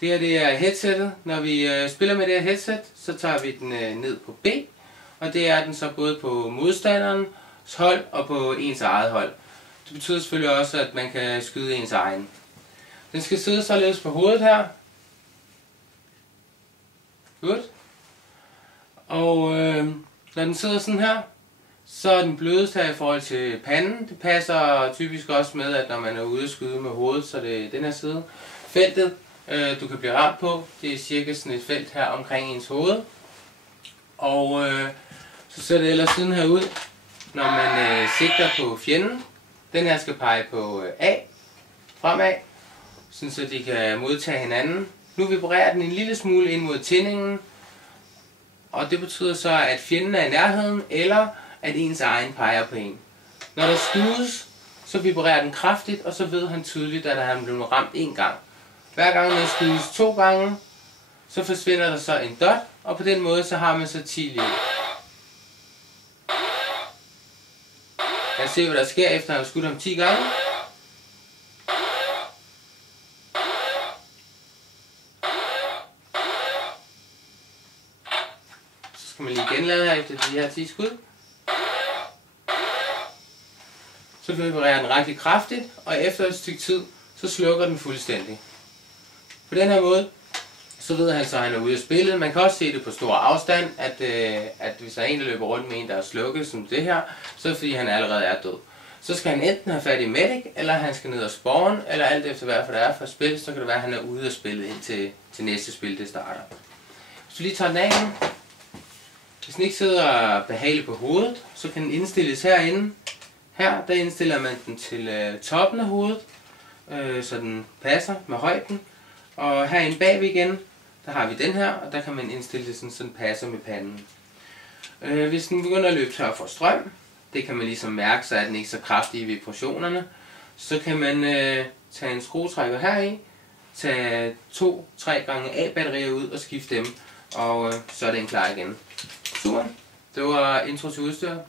Det her det er headsettet. Når vi spiller med det her headset, så tager vi den ned på B. Og det er den så både på modstanderens hold og på ens eget hold. Det betyder selvfølgelig også, at man kan skyde ens egen. Den skal sidde således på hovedet her. Godt. Og når den sidder sådan her, så er den blødest her i forhold til panden. Det passer typisk også med, at når man er ude at skyde med hovedet, så det er den her side. Feltet, du kan blive ramt på, det er cirka sådan et felt her omkring ens hoved. Og så ser det ellers sådan her ud, når man sigter på fjenden. Den her skal pege på A, fremad, sådan så de kan modtage hinanden. Nu vibrerer den en lille smule ind mod tændingen, og det betyder så, at fjenden er i nærheden, eller at ens egen peger på en. Når der skydes, så vibrerer den kraftigt, og så ved han tydeligt, at han er blevet ramt en gang. Hver gang der skydes 2 gange, så forsvinder der så en dot, og på den måde så har man så 10 liv. Lad os se, hvad der sker, efter at have skudt ham 10 gange. Så skal man lige genlade her efter de her 10 skud. Så vibrerer den rigtig kraftigt, og efter et stykke tid, så slukker den fuldstændig. På den her måde, så ved han så, at han er ude af spillet. Man kan også se det på stor afstand, at hvis der er en, der løber rundt med en, der er slukket som det her, så er det fordi, han allerede er død. Så skal han enten have fat i medic, eller han skal ned og spawn, eller alt efter hvad for det er for et spil, så kan det være, at han er ude af spillet indtil til næste spil, det starter. Hvis vi lige tager den af nu. Hvis den ikke sidder behageligt på hovedet, så kan den indstilles herinde. Her, der indstiller man den til toppen af hovedet, så den passer med højden. Og herinde bagved igen, der har vi den her, og der kan man indstille det sådan, så den passer med panden. Hvis den begynder at løbe tør for strøm, det kan man ligesom mærke, så er den ikke så kraftig i vibrationerne, så kan man tage en skruetrækker heri, tage 2-3 gange A-batterier ud og skifte dem, og så er den klar igen. Super, det var intro til udstyret.